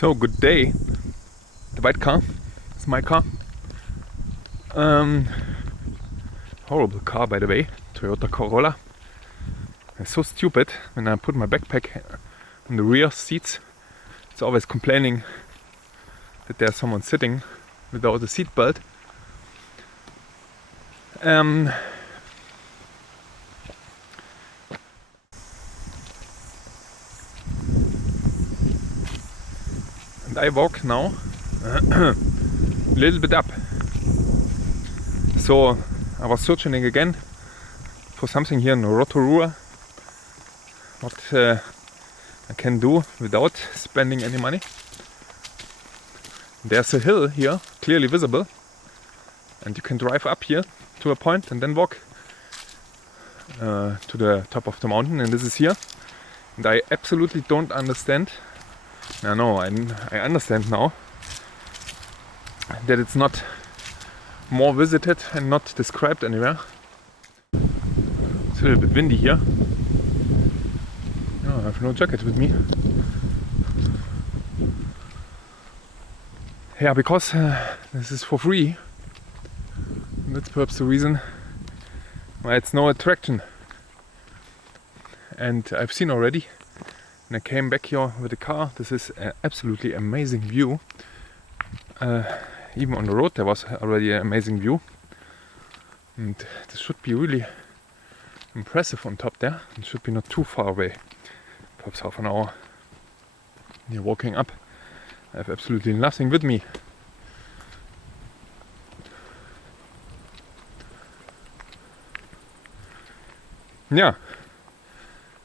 So, good day. The white car is my car. Horrible car, by the way. Toyota Corolla. It's so stupid. When I put my backpack on the rear seats, it's always complaining that there's someone sitting without a seat belt. And I walk now a little bit up. So I was searching again for something here in Rotorua, what I can do without spending any money. There's a hill here, clearly visible, and you can drive up here to a point and then walk to the top of the mountain, and this is here. And I absolutely don't understand. No, I understand now that it's not more visited and not described anywhere. It's a little bit windy here. Oh, I have no jacket with me. Yeah, because this is for free. And that's perhaps the reason why it's no attraction. And I've seen already, when I came back here with the car, this is an absolutely amazing view. Even on the road there was already an amazing view. And this should be really impressive on top there. It should be not too far away. Perhaps half an hour. You're walking up. I have absolutely nothing with me. Yeah.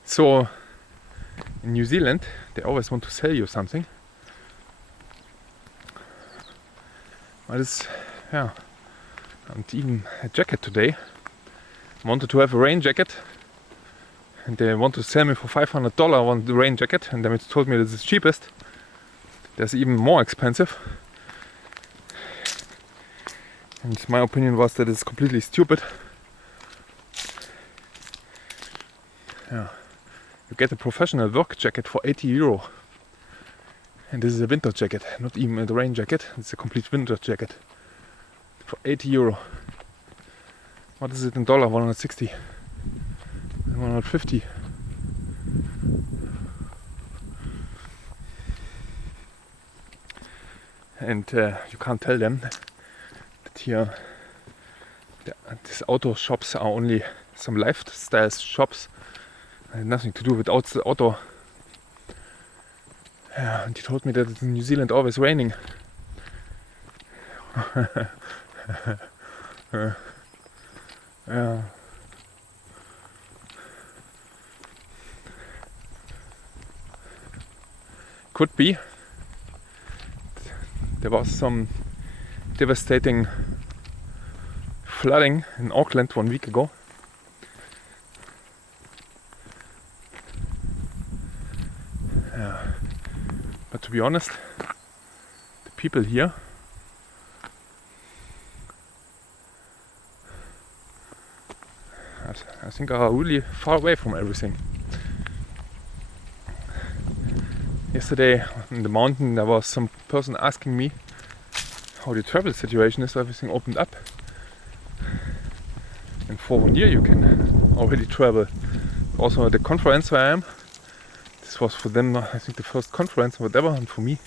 So in New Zealand they always want to sell you something. But it's, yeah, and even a jacket today. I wanted to have a rain jacket, and they want to sell me for $500 on the rain jacket, and they told me this is cheapest. There's even more expensive. And my opinion was that it's completely stupid. Yeah. You get a professional work jacket for €80. And this is a winter jacket, not even a rain jacket. It's a complete winter jacket for €80. What is it in dollar? 160, 150. And you can't tell them that here these outdoor shops are only some lifestyle shops. Nothing to do with outdoor. Yeah, and he told me that it's in New Zealand always raining. Yeah. Could be. There was some devastating flooding in Auckland 1 week ago. But to be honest, the people here I think are really far away from everything. Yesterday in the mountain there was some person asking me how the travel situation is, so everything opened up. And for 1 year you can already travel. Also at the conference where I am, this was for them I think the first conference or whatever, and for me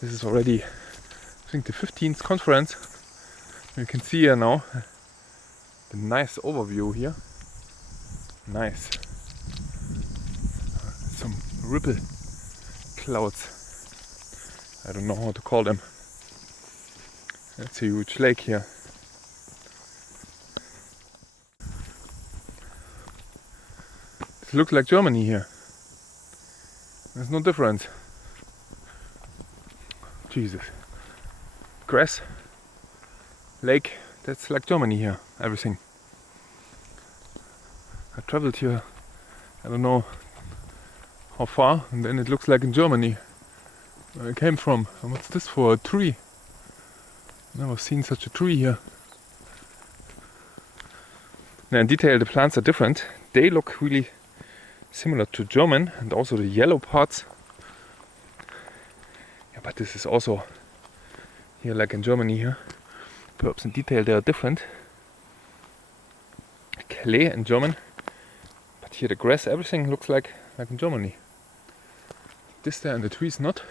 this is already I think the 15th conference. You can see here now the nice overview here. Nice. Some ripple clouds. I don't know how to call them. That's a huge lake here. It looks like Germany here. There's no difference. Jesus. Grass, lake, that's like Germany here, everything. I traveled here, I don't know how far, and then it looks like in Germany, where I came from. And what's this for? A tree? Never seen such a tree here. Now in detail the plants are different. They look really similar to German, and also the yellow parts But this is also here like in Germany here. Perhaps in detail they are different. Clay in German. But here the grass, everything looks like in Germany. This there and the trees not.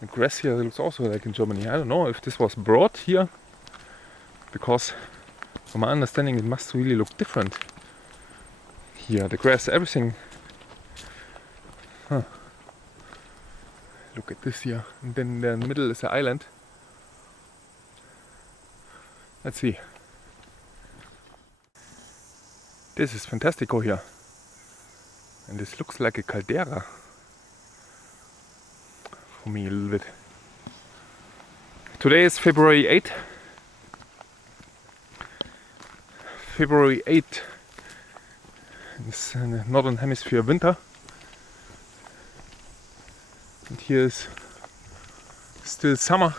The grass here looks also like in Germany. I don't know if this was brought here, because from my understanding it must really look different. Here, the grass, everything. Huh. Look at this here. And then in the middle is the island. Let's see. This is fantastico here. And this looks like a caldera. For me a little bit. Today is February 8th. February 8th. It's in the northern hemisphere winter. And here is still summer.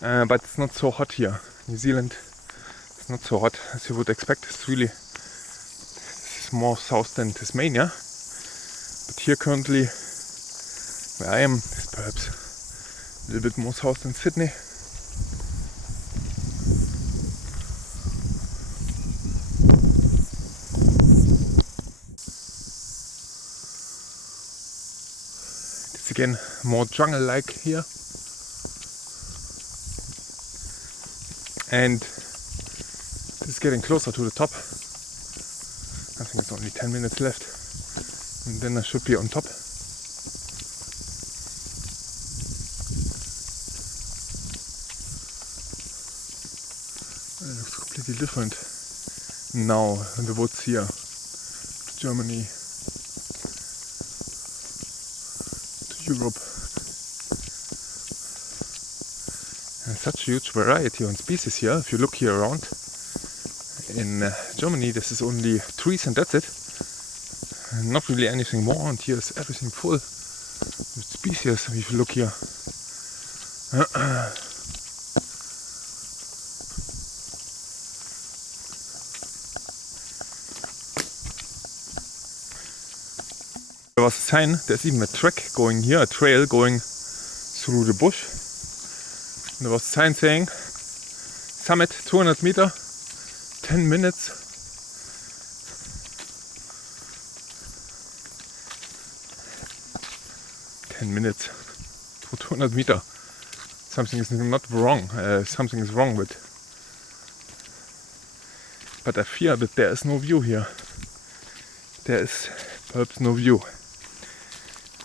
But it's not so hot here. New Zealand is not so hot as you would expect. It's really more south than Tasmania. But here currently where I am is perhaps a little bit more south than Sydney. It's again more jungle-like here. And it's getting closer to the top. I think it's only 10 minutes left. And then I should be on top. It looks completely different now in the woods here. To Germany. To Europe. And such a huge variety on species here. If you look here around. In Germany this is only trees and that's it. Not really anything more, and here is everything full with species. If you look here. There was a sign, there's even a track going here, a trail going through the bush. And there was a sign saying summit 200 meter, 10 minutes. For 200 meter. Something is not wrong. Something is wrong with. But I fear that there is no view here. There is perhaps no view.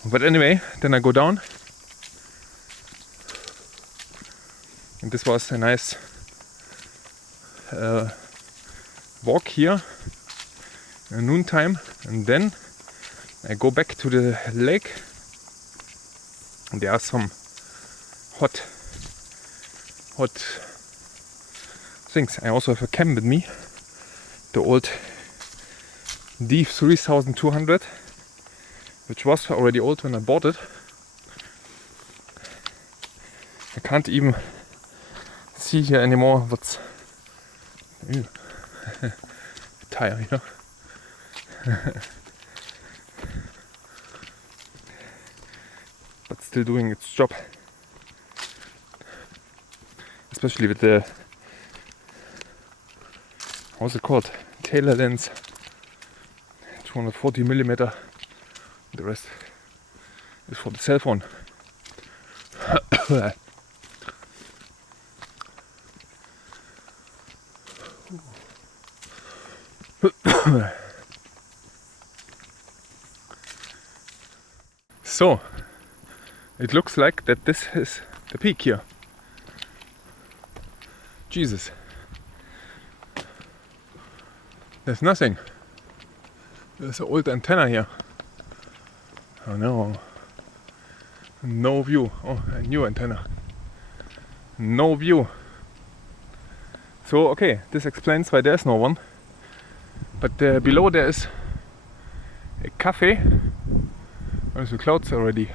But anyway, then I go down. And this was a nice walk here at noontime. And then I go back to the lake. And there are some hot things. I also have a cam with me. The old D3200, which was already old when I bought it. I can't even see here anymore what's tire here. But still doing its job. Especially with the, how's it called? Tailor lens. 240mm. The rest is for the cell phone. So, it looks like that this is the peak here. Jesus. There's nothing. There's an old antenna here. Oh no. No view. Oh, a new antenna. No view. So, okay, this explains why there's no one. But below there is a cafe. There's the clouds already.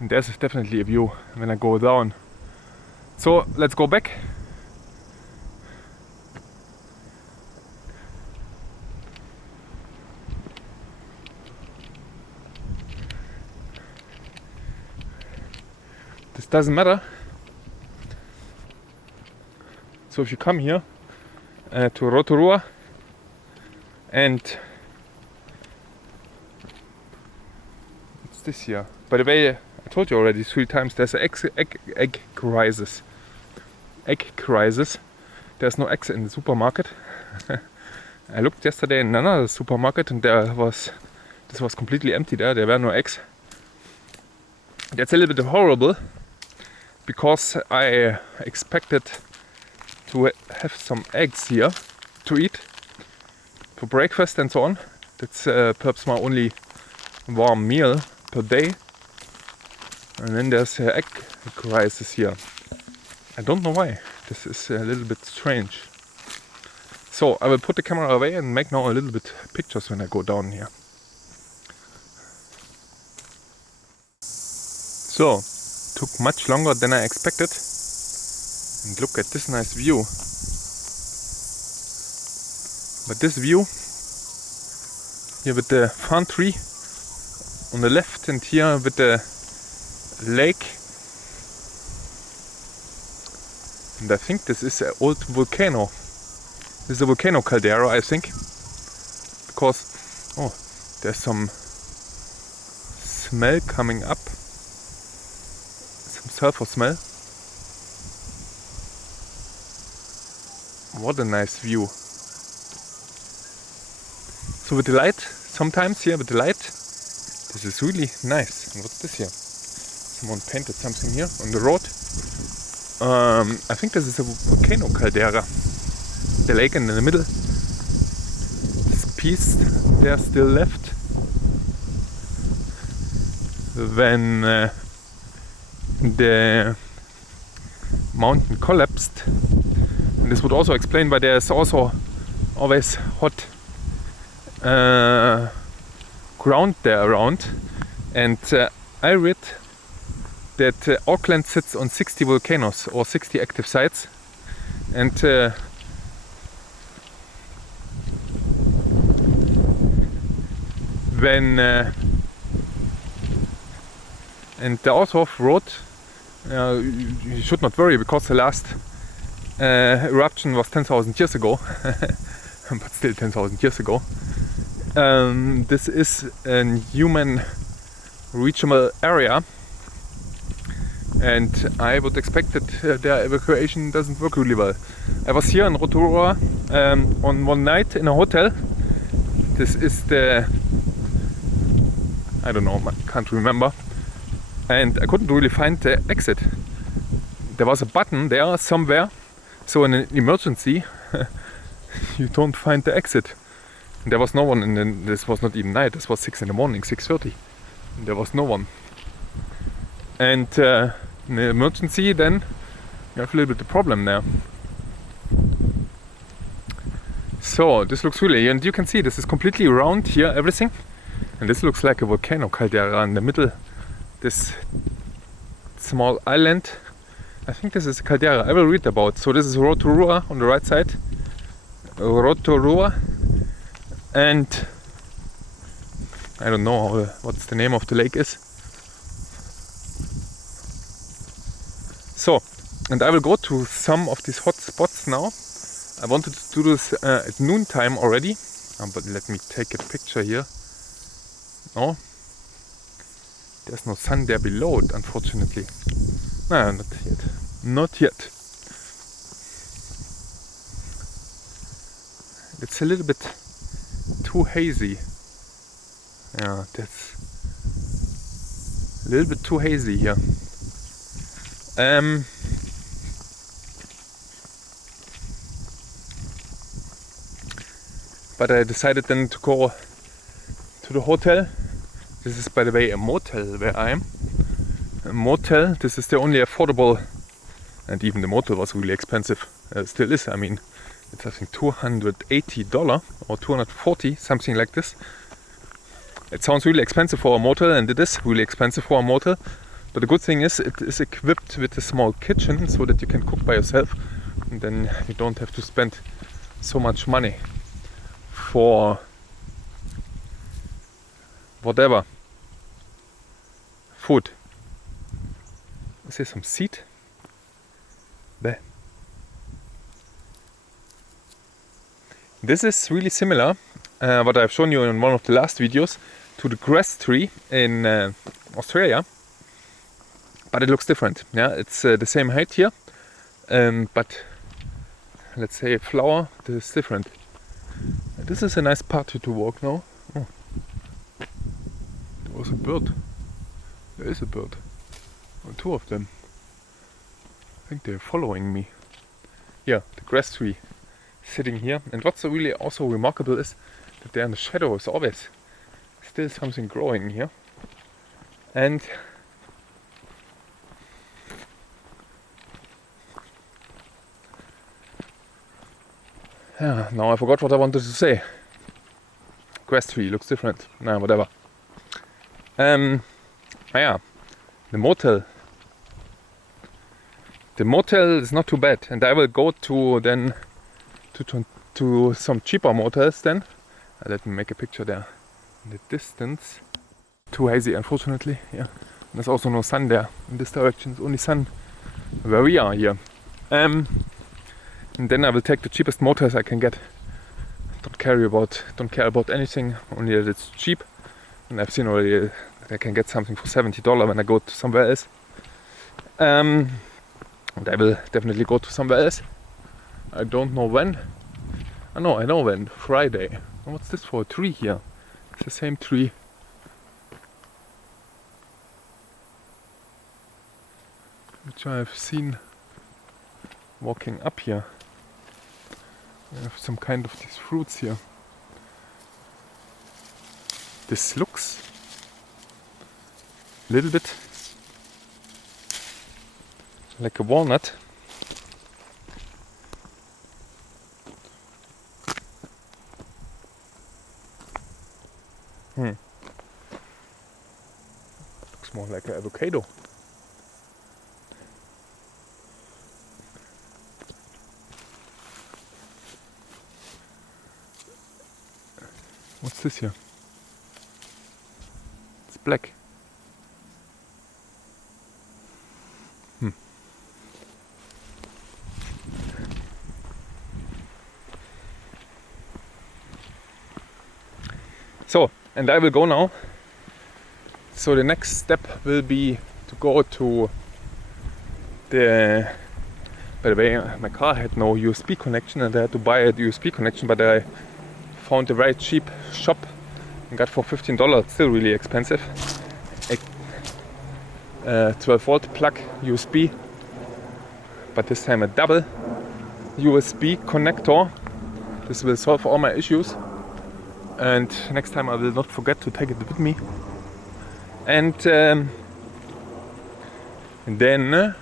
And there's definitely a view when I go down. So let's go back. doesn't matter. So if you come here to Rotorua and what's this here? By the way, I told you already 3 times there's an egg crisis. Egg crisis. There's no eggs in the supermarket. I looked yesterday in another supermarket and this was completely empty there. There were no eggs. That's a little bit horrible because I expected to have some eggs here to eat for breakfast and so on. That's perhaps my only warm meal per day. And then there's an egg crisis here. I don't know why. This is a little bit strange. So I will put the camera away and make now a little bit pictures when I go down here. So, took much longer than I expected. And look at this nice view. But this view here with the palm tree on the left and here with the lake. And I think this is an old volcano. This is a volcano caldera, I think. Because, oh, there's some smell coming up. Some sulfur smell. What a nice view. So with the light, sometimes here with the light, this is really nice. And what's this here? Someone painted something here on the road. I think this is a volcano caldera. The lake in the middle. This piece there still left. When the mountain collapsed. And this would also explain why there's also always hot ground there around. And I read that Auckland sits on 60 volcanoes or 60 active sites. And and the author wrote, you should not worry because the last eruption was 10,000 years ago, but still 10,000 years ago. This is a human reachable area, and I would expect that their evacuation doesn't work really well. I was here in Rotorua on one night in a hotel. This is the, I don't know, I can't remember. And I couldn't really find the exit. There was a button there somewhere. So in an emergency, you don't find the exit. And there was no one, and then this was not even night. This was 6 in the morning, 6:30. There was no one. And in an emergency, then you have a little bit of problem there. So this looks really, and you can see this is completely round here, everything. And this looks like a volcano caldera in the middle. This small island. I think this is a caldera. I will read about. So this is Rotorua on the right side. Rotorua. And I don't know what's the name of the lake is. So, and I will go to some of these hot spots now. I wanted to do this at noontime already. But let me take a picture here. No. There's no sun there below it, unfortunately. No, not yet. Not yet. It's a little bit too hazy. Yeah, that's a little bit too hazy here. But I decided then to go to the hotel. This is, by the way, a motel where I am. A motel, this is the only affordable, and even the motel was really expensive. Still is, I mean, it's I think $280 or $240, something like this. It sounds really expensive for a motel, and it is really expensive for a motel. But the good thing is it is equipped with a small kitchen so that you can cook by yourself. And then you don't have to spend so much money for whatever. Food. Is there some seed? There. This is really similar, what I've shown you in one of the last videos, to the grass tree in Australia. But it looks different. Yeah, it's the same height here, but let's say flower, this is different. This is a nice path to walk now. Oh. There was a bird. There is a bird. Oh, two of them. I think they're following me. Yeah, the grass tree sitting here. And what's really also remarkable is that there in the shadow is always still something growing here. And yeah, now I forgot what I wanted to say. Grass tree looks different. Nah, whatever. Yeah, the motel. The motel is not too bad, and I will go to then to some cheaper motels then. Let me make a picture there. In the distance, too hazy, unfortunately. Yeah, and there's also no sun there in this direction. It's only sun where we are here. And then I will take the cheapest motels I can get. Don't care about anything, only that it's cheap. And I've seen already that I can get something for $70 when I go to somewhere else. And I will definitely go to somewhere else. I don't know when. I know when. Friday. What's this for? A tree here. It's the same tree. Which I have seen walking up here. I have some kind of these fruits here. This looks a little bit like a walnut. Looks more like an avocado. What's this here? It's black. So, and I will go now. So the next step will be to go to the... By the way, my car had no USB connection and I had to buy a USB connection, but I found a very cheap shop and got for $15, still really expensive. A 12 volt plug USB, but this time a double USB connector. This will solve all my issues. And next time I will not forget to take it with me. And then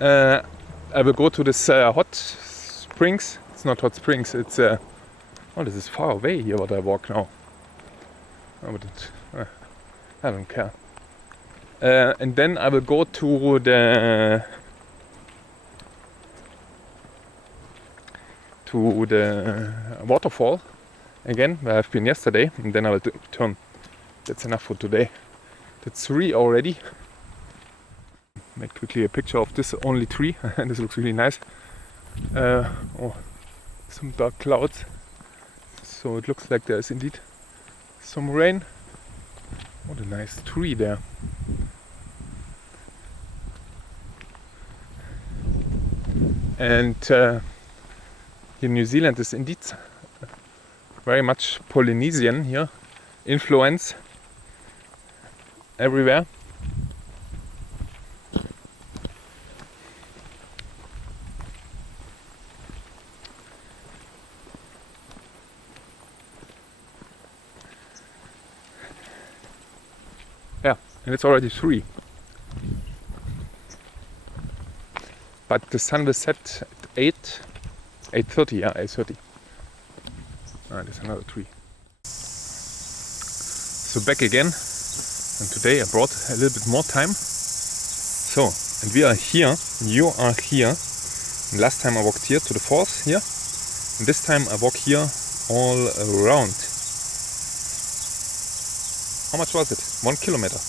I will go to this hot springs. It's not hot springs, it's oh, this is far away here what I walk now. Oh, but I don't care. And then I will go to the waterfall again, where I've been yesterday, and then I will turn. That's enough for today. That's 3 already. Make quickly a picture of this only tree. This looks really nice. Oh, some dark clouds. So it looks like there is indeed some rain. What a nice tree there. And in New Zealand is indeed very much Polynesian here, influence everywhere. Yeah, and it's already 3. But the sun will set at 8:30, yeah, 8:30. Ah, there's another tree. So back again, and today I brought a little bit more time. So, and we are here, you are here. And last time I walked here to the falls here, and this time I walk here all around. How much was it? 1 kilometer.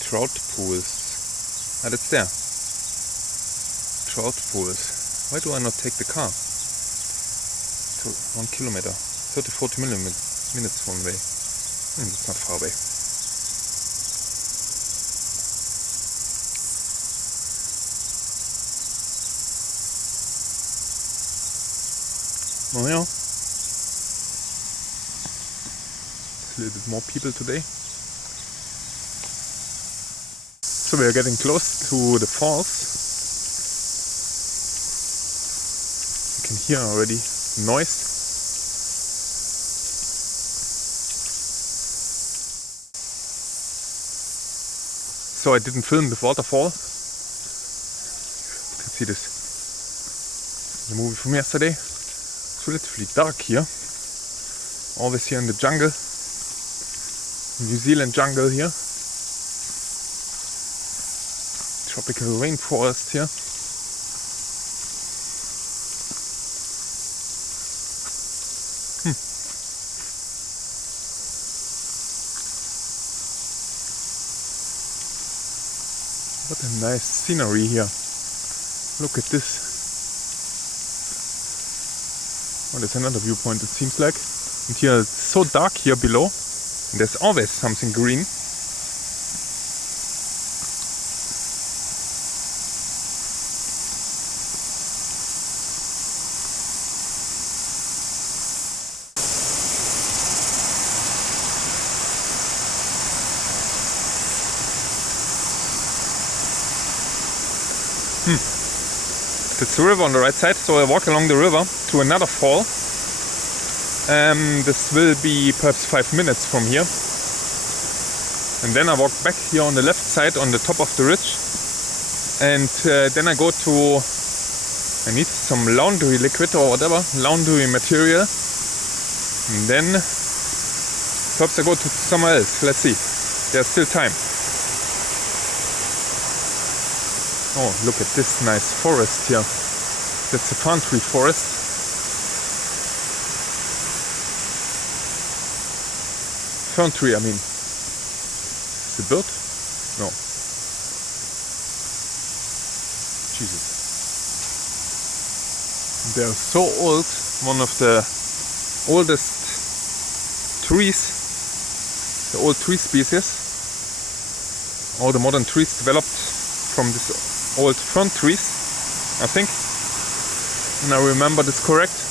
Trout pools. Ah, that's there. Trout pools. Why do I not take the car? 1 kilometer. 30-40 minutes one way. It's not far away. Oh yeah. A little bit more people today. So we are getting close to the falls. You can hear already noise. So I didn't film the waterfall. You can see this in the movie from yesterday. It's relatively dark here. Always here in the jungle. New Zealand jungle here. Tropical rainforest here. What a nice scenery here. Look at this. Oh, there's another viewpoint, it seems like. And here it's so dark here below. And there's always something green. It's the river on the right side, so I walk along the river to another fall. This will be perhaps 5 minutes from here. And then I walk back here on the left side on the top of the ridge. And then I go to... I need some laundry liquid or whatever, laundry material. And then perhaps I go to somewhere else. Let's see. There's still time. Oh, look at this nice forest here. That's a palm tree forest. Fern tree, I mean. Is it a bird? No. Jesus. They're so old. One of the oldest trees. The old tree species. All the modern trees developed from this old fern trees, I think, and I remember this correct.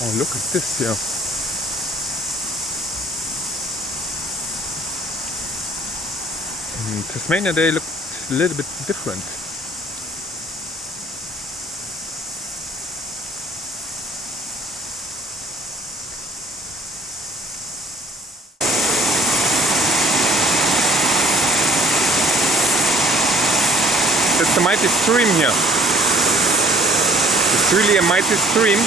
Oh, look at this here. In Tasmania they looked a little bit different. It's a mighty stream here. It's really a mighty stream.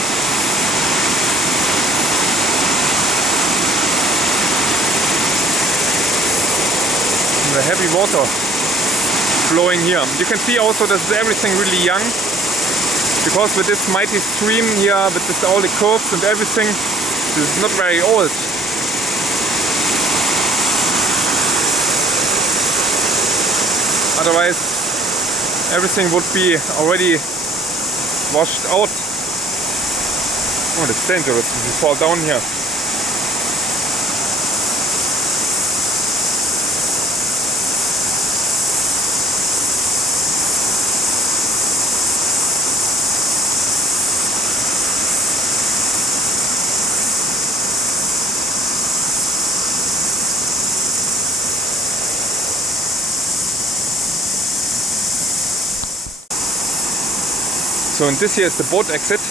And the heavy water flowing here. You can see also that everything really young, because with this mighty stream here, with this, all the curves and everything, this is not very old. Otherwise everything would be already washed out. Oh, that's dangerous if you fall down here. So, and this here is the boat exit. If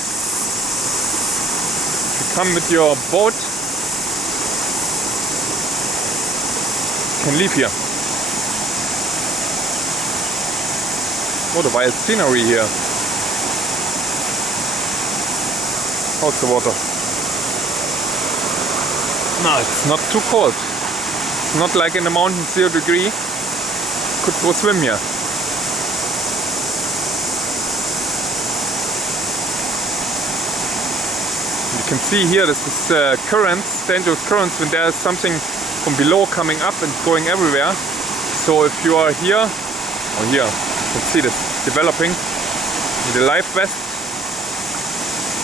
you come with your boat, you can leave here. What a wild scenery here. How's the water? No, it's not too cold. It's not like in the mountains 0 degrees. could go swim here. You can see here this is currents, dangerous currents, when there is something from below coming up and going everywhere. So if you are here, or here, you can see this developing with the life vest,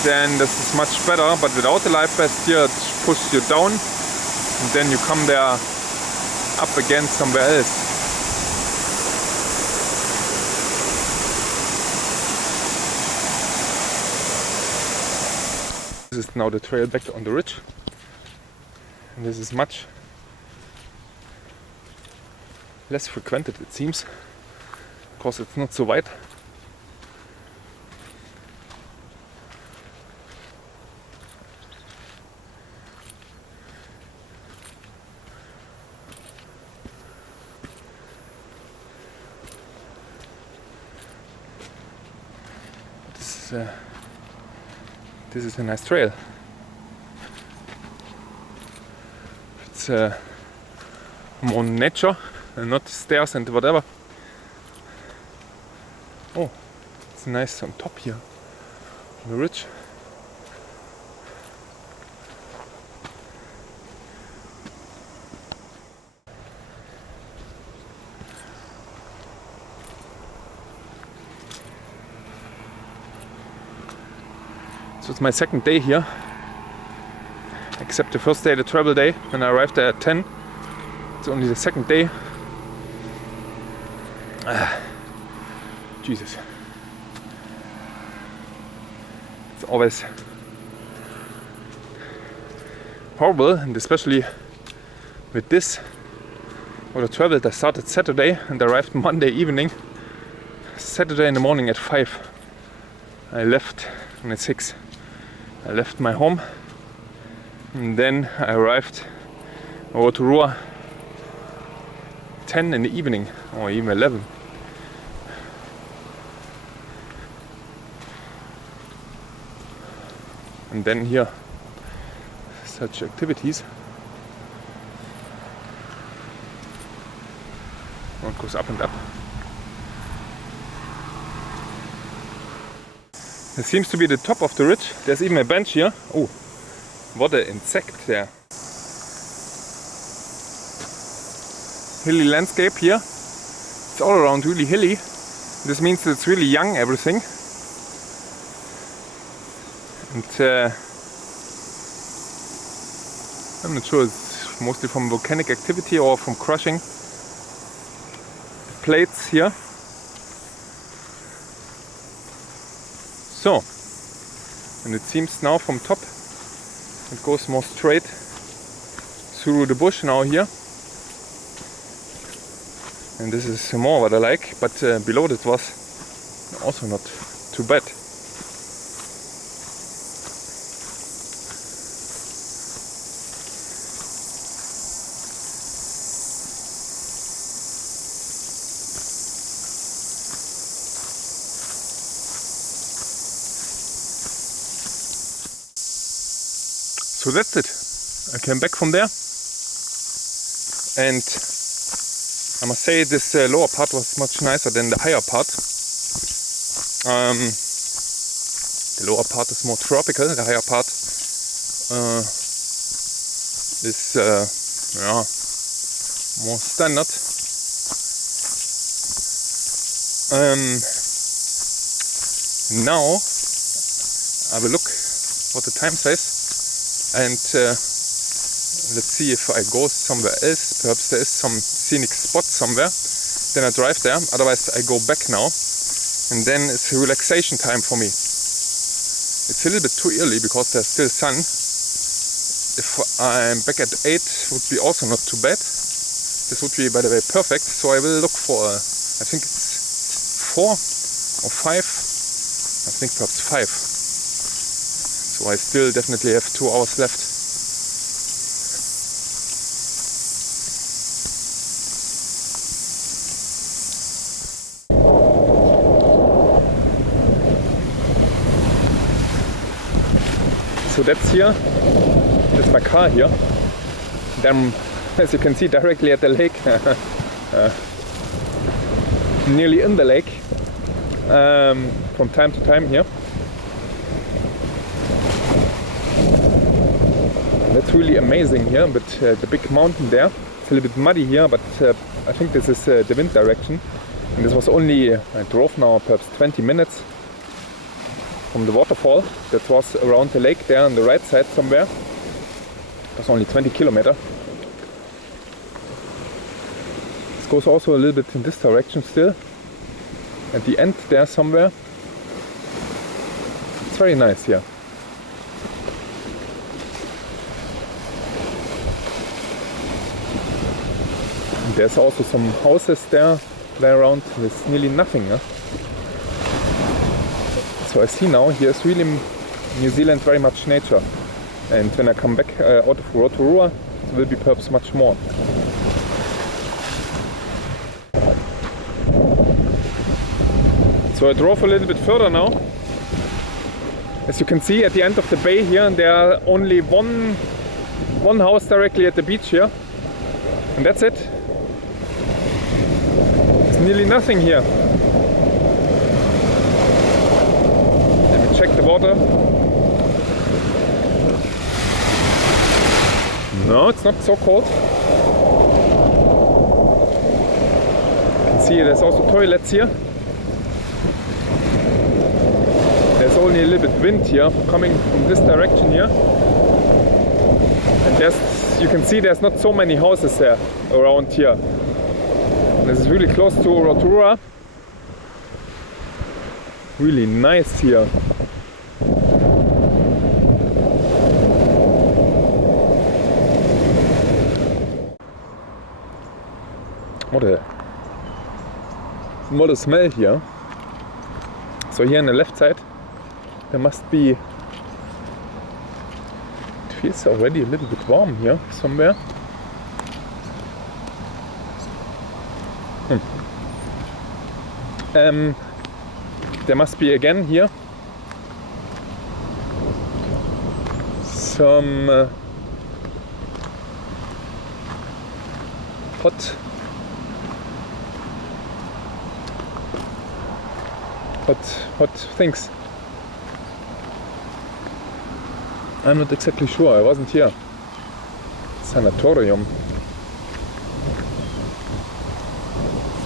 then this is much better. But without the life vest here, it pushes you down, and then you come there up again somewhere else. This is now the trail back on the ridge, and this is much less frequented, it seems, because it's not so wide. This is a nice trail. It's more nature and not stairs and whatever. Oh, it's nice on top here, on the ridge. So it's my second day here, except the first day, the travel day, when I arrived there at 10. It's only the second day. Jesus. It's always horrible, and especially with this. When I traveled, I started Saturday and arrived Monday evening. Saturday in the morning at 5. I left, and at 6. I left my home, and then I arrived in Rotorua 10 in the evening, or even 11. And then here, such activities. One goes up and up. This seems to be the top of the ridge. There's even a bench here. Oh, what an insect there. Hilly landscape here. It's all around really hilly. This means it's really young, everything. And I'm not sure, it's mostly from volcanic activity or from crushing the plates here. So, and it seems now from top it goes more straight through the bush now here. And this is more what I like, but below it was also not too bad. So that's it. I came back from there, and I must say this lower part was much nicer than the higher part. The lower part is more tropical, the higher part is more standard. Now I will look what the time says. And let's see if I go somewhere else. Perhaps there is some scenic spot somewhere. Then I drive there. Otherwise I go back now. And then it's a relaxation time for me. It's a little bit too early because there's still sun. If I'm back at 8, would be also not too bad. This would be, by the way, perfect. So I will look for, I think it's 4 or 5. I think perhaps 5. So I still definitely have 2 hours left. So that's here. That's my car here. Then, as you can see, directly at the lake. nearly in the lake from time to time here. That's really amazing here, but the big mountain there, it's a little bit muddy here, but I think this is the wind direction. And this was only, I drove now perhaps 20 minutes from the waterfall that was around the lake there on the right side somewhere. It was only 20 kilometers. This goes also a little bit in this direction still. At the end there somewhere. It's very nice here. And there's also some houses there around. There's nearly nothing. Huh? So I see now here's really New Zealand very much nature. And when I come back out of Rotorua, it will be perhaps much more. So I drove a little bit further now. As you can see at the end of the bay here, there are only one house directly at the beach here. And that's it. There's nearly nothing here. Let me check the water. No, it's not so cold. You can see there's also toilets here. There's only a little bit wind here coming from this direction here. And you can see there's not so many houses there around here. And this is really close to Rotorua. Really nice here. What a smell here. So here on the left side there must be, it feels already a little bit warm here somewhere. There must be again here some hot things. I'm not exactly sure, I wasn't here. Sanatorium.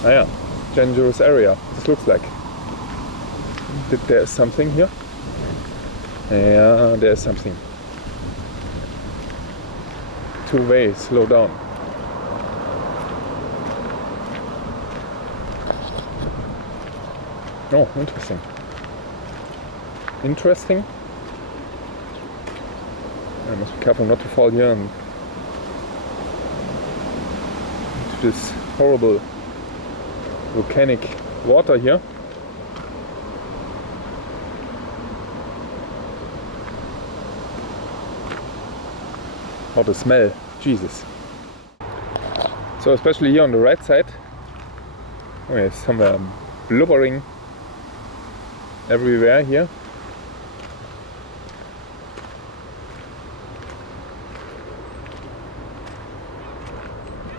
Ah yeah, dangerous area, this looks like. There's something here? Yeah, there's something. 2 ways, slow down. Oh, interesting. Interesting. I must be careful not to fall here and into this horrible volcanic water here. What a smell, Jesus. So especially here on the right side, oh yeah, somewhere blubbering everywhere here.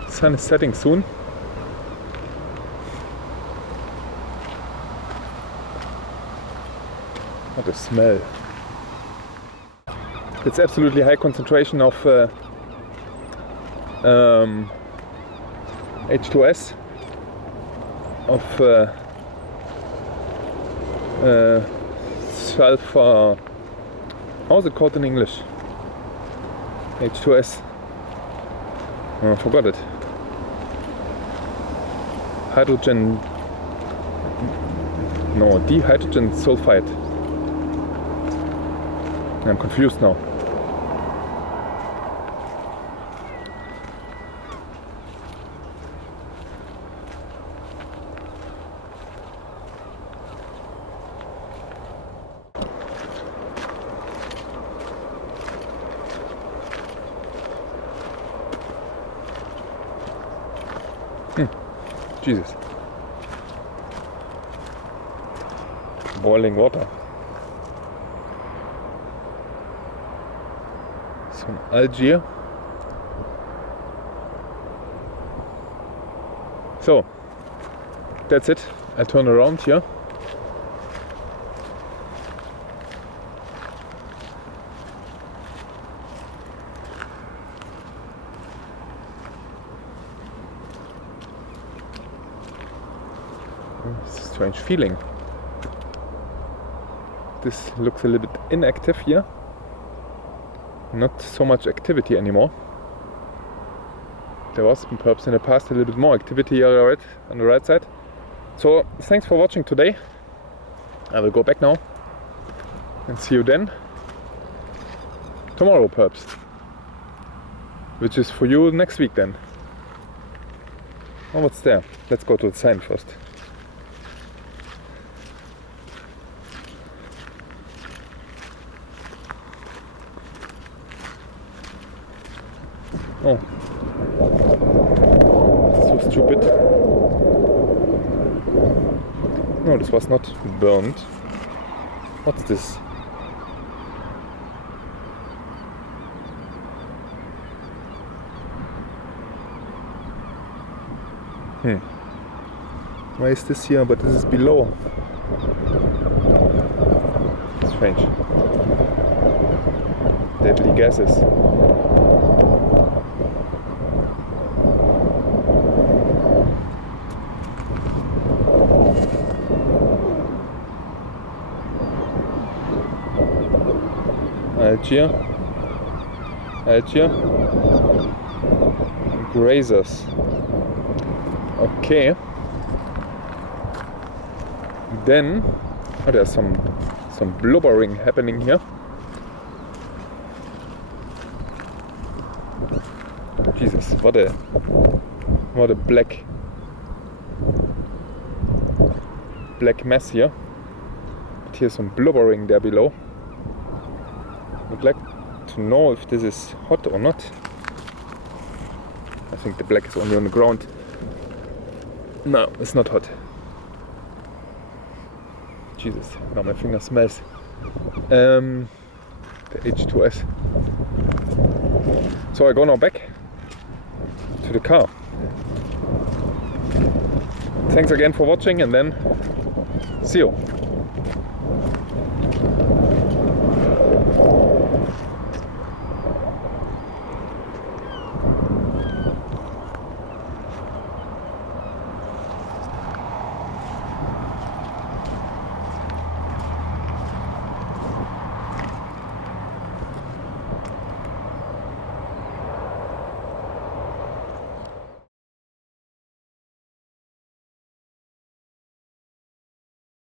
Sun is setting soon. What a smell. It's absolutely high concentration of H2S, of sulfur, how is it called in English? H2S. Oh, I forgot it. Hydrogen, no, dihydrogen sulfide. I'm confused now. Jesus. Boiling water. Some algae. So, that's it. I'll turn around here. It's a strange feeling. This looks a little bit inactive here. Not so much activity anymore. There was perhaps in the past a little bit more activity here on the right side. So thanks for watching today. I will go back now and see you then tomorrow perhaps, which is for you next week then. Oh, what's there? Let's go to the sign first. Oh, so stupid. No, this was not burned. What's this? Why is this here? But this is below. Strange. Deadly gases. Algae, geysers. Okay. Then there's some blubbering happening here. Jesus, what a black mess here. But here's some blubbering there below. I'd like to know if this is hot or not. I think the black is only on the ground. No, it's not hot. Jesus, now my finger smells. The H2S. So I go now back to the car. Thanks again for watching, and then see you.